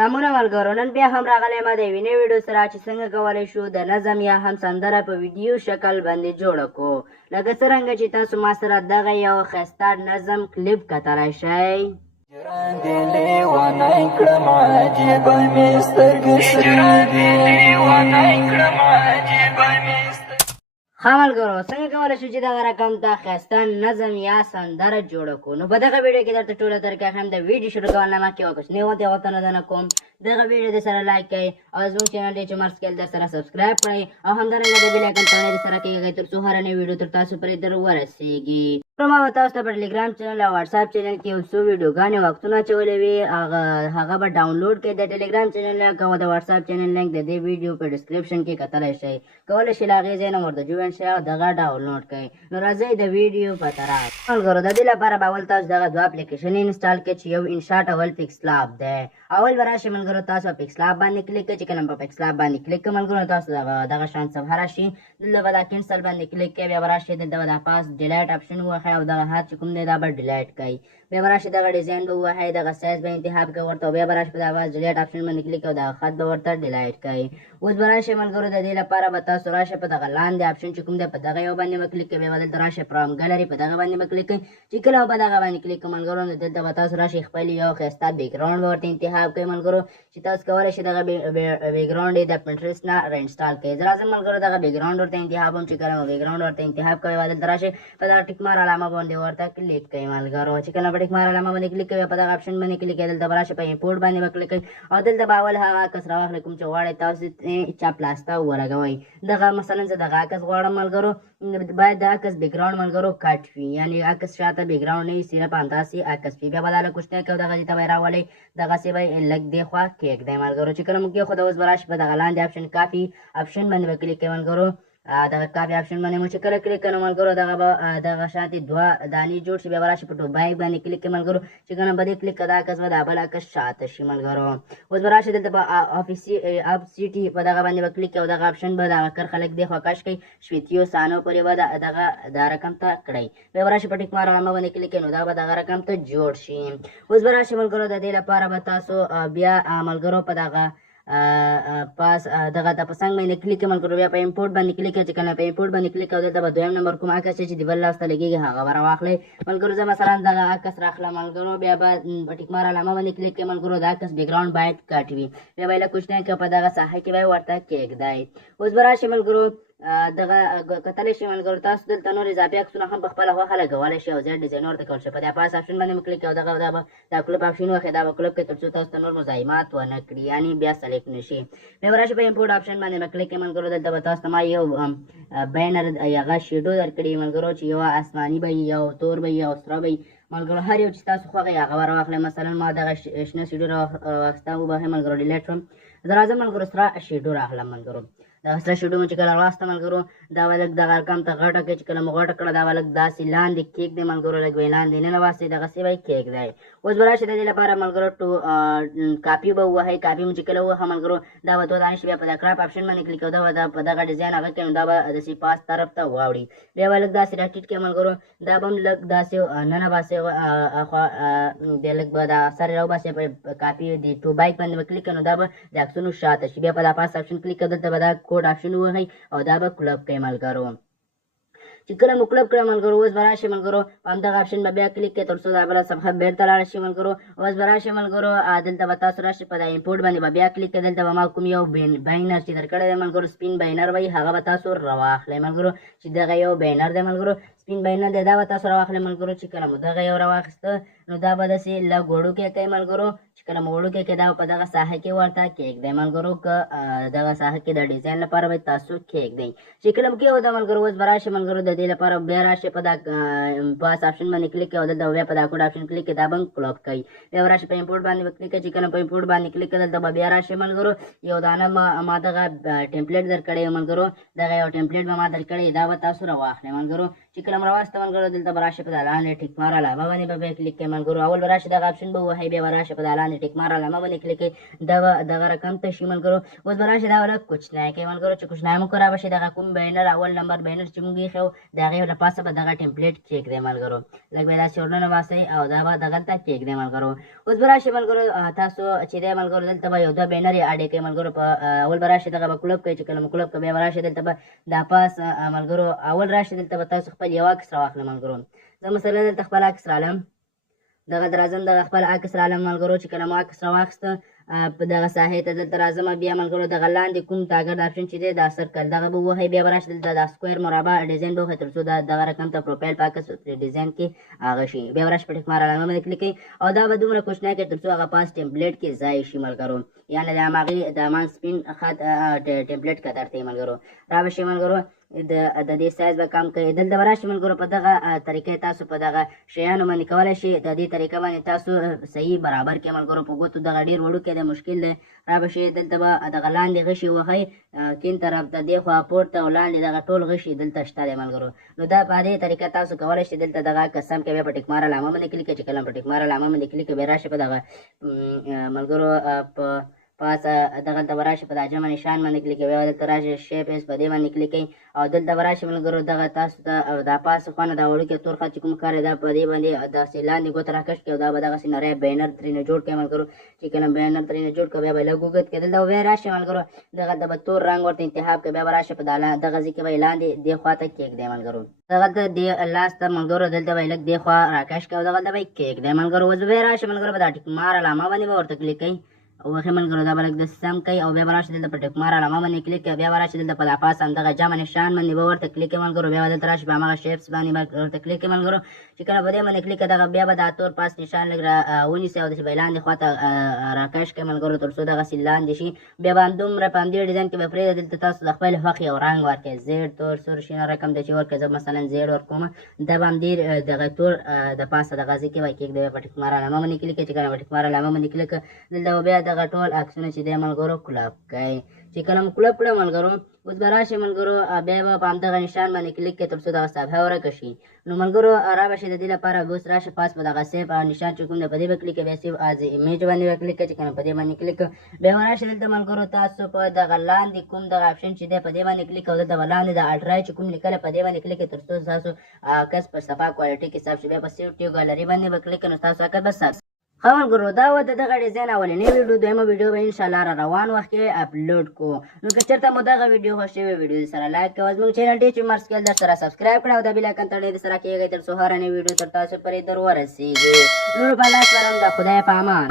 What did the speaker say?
نامونه ملګرو نن بیا هم راغلی ما د یوې نوې ویډیو سره چې څنګه کولی شو د نظم یا هم سندره په ویډیو شکل باندې جوړه کړو لکه څرنګه چې تاسو ما سره دغه یو ښایسته نظم کلیپ کتلی شئ ښه ملګرو څنګه کولی شو چې دغه رقم ته ښایسته نظم یا سندره جوړه کړو نو په دغه ویډیو کې درته ټوله طریقه ښیم د ویډیو شروع کول نه مخکې یوه کوچنۍ غوندې غوښتنه کوم دغه ویډیو د سره لایک کړئ او زموږ چینل ډېر چمر سکیل در سره سبسکرایب کړئ او همدارنګه د بیل آیکن تڼۍ د سره کېږئ تر څو هره نوې ویډیو تر تاسو پورې در ورسیږي ما به تاسو ته په ټلیګرام چینل او واتساپ چینل کې یو څو ویډیوګانې وختونه اچولې وي هغه به ډاونلوډ کړئ د ټلیګرام چینل لینک او د واتساپ چینل لینک د دې ویډیو په ډسکرپشن کې کتلی شئ کولی شئ له هغې ځای نه ورته جوین شئ او دغه ډاونلوډ کړئ نو راځئ د ویډیو په طرف ملګرو د دې لپاره به اول تاسو دغه دوه اپلیکیشن انسټال کړئ چې یو انشاټ اول پکسلاب دی اول به راشئ ملګرو تاسو پکسلاب باندې کلیک کړئ چې کله په پکسلاب باندې کلیک کړئ ملګرو تاسو دغه شان صفحه راشي دلته به دا کینسل باندې کلیک کړئ بیا به راشئ دلته به دا پاس ډیلیټ اپشن ووهئ او دغه هر چې کوم دی دا به ډیلیټ کړئ بیا به راشئ دغه ډیزاین به ووهئ دغه سایز به انتخاب کړئ ورته بیا به راشئ په دغه ډیلیټ اپشن باندې کلیک کړئ دغه خط به ورته ډیلیټ کړئ اوس به راشئ ملګرو د دې لپاره به تاسو راشئ په دغه لاندې اپشن چې کوم دی په دغه یو باندې به کلیک کړئ بیا به دلته راشئ فرام ګلري په دغه باندې به کلیک کړئ چې کله په دغه باندې کلیک کړئ ملګرو نو دلته به تاسو راشئ خپل یو ښایسته بیکګراونډ به ورته انتخاب کړئ ملګرو چې تاسو کولی شئ دغه بیکګراونډ یې د پنټرسټ نه راانسټال کړئ زه راځم ملګرو دغه بیکګراونډ ورته انتخاب هم چې کله مو بیکګراونډ ورته انتخاب کوئ بیا دلته راشئ په دغه ټیک مار علامه باندې ورته کلیک کړئ ملګرو چې کله په ټیک مار علامه باندې کلیک کوئ په دغه اپشن باندې کلیک کړئ دلته به راشئ په امپورټ باندې به کلیک کړئ او دلته به اول هغه عکس راواخلئ کوم چې غواړئ تاسو چاپ لاسته ولګوئ دغه مثلا زه دغه عکس غواړم ملګرو باید د عکس بیکګراونډ ملګرو کټ وي یعنې عکس شاته بیکګراونډ نه وي صرف همداسې عکس وي بیا به دا لږ کوچنی کړو دغسې ته به یې راولئ دغسې به یې لږ دې خوا کېږدئ ملګرو چې کله مو کېښوده اوس به راشي په دغه لاندې اپشن کافي اپشن باندې به کلیک کوئ ملګرو دغه کافي اپشن باندې مو چې کله کلیک کړئ نو ملګرو دغه به دغه شانتې دوه دانې جوړ شي بیا به راشي په ټوبایک باندې کلیک کړئ ملګرو چې کله به دې کلیک کړه دا عکس به دا بل عکس شاته شي ملګرو اوس به راشي دلته په اپ سیټي په دغه باندې به کلیک کړئ او دغه اپشن به دغه کرښه لږ دې خوا کش کړئ شپېتیو ثانیو پورې به دغه دا رقم ته کړئ بیا به راشي په ټیک مار علامه باندې کلیک کړئ نو دا به دغه رقم ته جوړ شي اوس به راشي ملګرو د دې لپاره به تاسو بیا ملګرو په دغه پاس دغه د پسنګ باندې کلیک کړئ ملګرو بیا په امپورټ باندې کلیک کړئ چې کله په امپورټ باندې کلیک کړئ دلته به دویم نمبر کوم عکس چې د بل لاس ته لګېږي هغه به راواخلئ ملګرو زه مثلا دغه عکس راخلم ملګرو بیا به په ټیک مار علامه باندې کلیک کړئ ملګرو د عکس بیکګراونډ باید کټ وي بیا به یې لږ کوچنی کړه په دغه ساحه کې به یې ورته کېږدئ اوس به راشئ ملګرو دغه کتلی شئ ملګرو تاسو دلته نور اضافي عکسونه هم په خپله خوښه لګولی شئ او زیات ډیزاین ورته کول شي په دې پاس اپشن باندې مو کلیک کړئ او دغه دا کلوب اپشن وښیي دا به کلوب کړئ تر څو تاسو ته نور مزاحمات ونه کړي یعنې بیا سلیکټ نه شي بیا به راشئ په امپورټ اپشن باندې به کلیک کړئ ملګرو دلته به تاسو ته ما یو بینر هغه شیډو درکړي ملګرو چې یوه اسماني به وي یو تور به وي یو سره به وي ملګرو هر یو چې تاسو خوښه وي هغه به راواخلئ مثلا ما دغه شنه شیډو راواخیسته وبهئ ملګرو ډیلیټ شوم زه راځم ملګرو سره شیډو راخلم ملګرو دغه سره شیډو مو چې کله راوسته ملګرو دا به لږ دغه رقم ته غټه کړئ چې کله مو غټه کړه دا به لږ داسې لاندې کېږدئ ملګرو لږ به یې لاندې ننواسئ دغسې به یې کېږدئ اوس به راشئ د دې لپاره ملګرو کاپي به ووهئ کاپي مو چې کله ووهه ملګرو دا به دوه دانې شي بیا په د کراپ اپشن باندې کلیک کوو دا به په دغه ډیزاین هغه کړئ نو دا به داسې پاس طرف ته واوړي بیا به لږ داسې راټیټ کړئ ملګرو دا به هم لږ داسې ننباسئ بیا لږ به دا سر یې راوباسئ په کاپي د ټوبایک باندې به کلیک کړئ نو دا به د عکسونو شاته شي بیا په دا پاس اپشن کلیک کړئ دلته به دا کوډ اپشن ووهئ او دا به کلوب کړئ ملګرو چې کله مو کلوب کړه ملګرو اوس به راشئ ملګرو په همدغه اپشن به بیا کلیک کړئ تر څو دا بله صفحه بېرته لاړه شي ملګرو اوس به راشئ ملګرو دلته به تاسو راشئ په دا امپورټ باندې به بیا کلیک کړئ دلته به ما کوم یو بینر چې درکړی دی ملګرو سپین بینر وایي هغه به تاسو راواخلئ ملګرو چې دغه یو بینر دی ملګرو سپین بینر دی دا به تاسو راواخلئ ملګرو چې کله مو دغه یو راواخیسته نو دا به داسې لږ وړوکی کړئ ملګرو چې کله مو وړوکی کړئ دا په دغه ساحه کې ورته کېږدئ ملګرو که دغه ساحه کې د ډیزاین لپاره به تاسو کېږدئ چې کله مو کېږده ملګرو اوس به راشئ ملګرو د دې لپاره بیا راشئ په دا پاس اپشن باندې کلیک کړئ او دلته بیا په دا کوډ اپشن کلیک کړئ دا به هم کلوب کړئ بیا به راشئ په امپورټ باندې به کلیک کړئ چې کله په امپورټ باندې کلیک کړئ دلته به بیا راشئ ملګرو یو دانه ما دغه ټمپلیټ درکړی ملګرو دغه یو ټمپلیټ به ما درکړی دا به تاسو راواخلئ ملګرو چې کله راوسته ملګرو دلته به راشي په دا لاندې ټیک مار علامه باندې به کلیک کوئ ملګرو. اول به راشي دغه اپشن به ووهئ، بیا به راشي په دا لاندې ټیک مار علامه باندې کلیک کوئ، دغه رقم ته شي ملګرو. اوس به راشي دا ولږ کوچنی کوئ ملګرو، چې کوچنی مو کرا بشي دغه کوم بینر اول نمبر بینر چې موږ ایښی و د هغې له پاسه به دغه ټمپلیټ کېږدئ ملګرو. لږ به یې داسې ورننه باسئ او دا به دغلته کېږدئ ملګرو. اوس به راشي ملګرو تاسو چې دی ملګرو دلته به یو دوه بینر یې اډ کوئ ملګرو. په اول به راشي دغه به کلوب کوئ، چې کله مو کلوب کوئ بیا به راشي دلته به دا پاس ملګرو اول راشي دلته به تاسو خپل یو عکس راواخلئ ملګرو. زه مثلا دلته خپل عکس رالم، دغه راځم دغه خپل عکس رالم ملګرو. چې کله مو عکس راواخیسته په دغه ساحې ته دلته راځم، بیا ملګرو دغه لاندې کوم تاګر د اپشن چې دی دا سرکل دغه به ووهئ، بیا به راشي دلته دا سکویر مربع ډیزاین به ووهئ تر څو دغه رقم ته پروفایل په عکس ډیزاین کې هغه شي. بیا به راشي په ټیک مار علامه باندې کلیک کوئ او دا به دومره کوچنی کړئ تر څو هغه پاس ټمپلیټ کې ځای شي ملګرو، یعنې د هماغې د مان سپین خط ټمپلیټ قطر ته ملګرو را به شي ملګرو. د دې سایز به کم کوئ. دلته به راشي ملګرو په دغه طریقې تاسو په دغه شیانو باندې کولی شئ د دې طریقه باندې تاسو صحیح برابر کړئ ملګرو. په ګوتو دغه ډېر وړوکی دی، مشکل دی. را به شي دلته به دغه لاندې غشي وهئ کیڼ طرف ته دې خوا پورته او لاندې دغه ټول غشي دلته شته دی ملګرو. نو دا په دې طریقه تاسو کولی شئ دلته دغه قسم کې بیا په ټیک مار علامه باندې کلیک کړئ. چې کله په ټیک مار علامه باندې کلیک کړئ بیا راشي په دغه ملګرو په پاس دغلته به راشي په دا جمع نشان باندې کلیک کوئ، بیا دلته راشي شیپ ایس په دې باندې کلیک کوئ او دلته به راشي ملګرو دغه تاسو ته دا پاس خوا نه دا وړوکی تور خط چې کوم ښکاري دا په دې باندې داسې لاندې ګوته راکش کړئ او دا به دغسې نری بینر ترېنه جوړ کړئ ملګرو. چې کله بینر ترېنه جوړ کړئ بیا به یې لږ اوږد کړئ، دلته به بیا راشي ملګرو دغلته به تور رنګ ورته انتخاب کړئ، بیا به راشي په دغه ځای کې به یې لاندې دې خوا ته کېږدئ ملګرو. دغلته دې لاس ته ملګرو دلته به یې لږ دې خوا راکش کړئ او دغلته به یې کېږدئ ملګرو. اوس به بیا راشي ملګرو په دا ټیک مار علامه باندې به ورته کلیک کوئ او وخې ملګرو دا به لږ داسې سم کوئ او بیا به راشي دلته په ټیک مار علامه باندې کلیک کوئ، بیا به راشي دلته په دا پاس همدغه جمع نشان باندې به ورته کلیک کوئ ملګرو. بیا به دلته راشي په هماغه شیپس باندې به ورته کلیک کوئ ملګرو. چې کله په دې باندې کلیک کوئ دغه بیا به دا تور پاس نشان لږ ونیسئ او داسې به یې لاندې خوا ته راکش کړئ ملګرو تر څو دغسې لاندې شي. بیا به همدومره په همدې ډیزاین کې به پرېږدئ. دلته تاسو د خپل خوښې یو رنګ ورکړئ، زیډ تور سور شین رقم دی چې ورکړئ. زه مثلا زیډ ورکوم، دا به همدې دغه تور د پاسه دغه ځای کې به کېږدئ، بیا په ټیک مار علامه باندې کلیک کوئ. چې کله په ټیک مار علامه باندې کلیک دلته به بیا دغه ټول عکسونه چې دی ملګرو کلاب کوئ. چې کله مو کلب کړه ملګرو اوس به راشئ ملګرو بیا به په همدغه نشان باندې کلیک کړئ تر څو دغه صفحه ورکه شي. نو ملګرو را به شي د دې لپاره به اوس راشئ پاس په دغه سیف نشان چې کوم دی په دې به کلیک کوئ، بیا سیف از ایمیج باندې به کلیک کوئ. چې کله په دې باندې کلیک بیا به راشئ دلته ملګرو تاسو په دغه لاندې کوم دغه اپشن چې دی په دې باندې کلیک کوئ، دلته به لاندې د الټرا چې کوم لیکلی په دې باندې کلیک کوئ تر څو ستاسو عکس په صفا کوالټي کې ثبت شي. بیا په سیو ټیو ګالري باندې به کلیک کوئ نو ستاسو عکس به ثبت. ښه ملګرو دا وه د دغه ډیزاین اولنۍ ویډیو. دویمه ویډیو به انشاءالله را روان وخت کې اپلوډ کړو. نو که چېرته مو دغه ویډیو خوښ شوې ویډیو سره لایک کوئ، زموږ چینل ټیچ مارس کې در سره سبسکرایب کړئ او د بیل آیکن تڼۍ درسره کېږئ تر څو هره نوې ویډیو تر تاسو پورې در ورسېږي. نور په الله سپارم، د خدای په امان.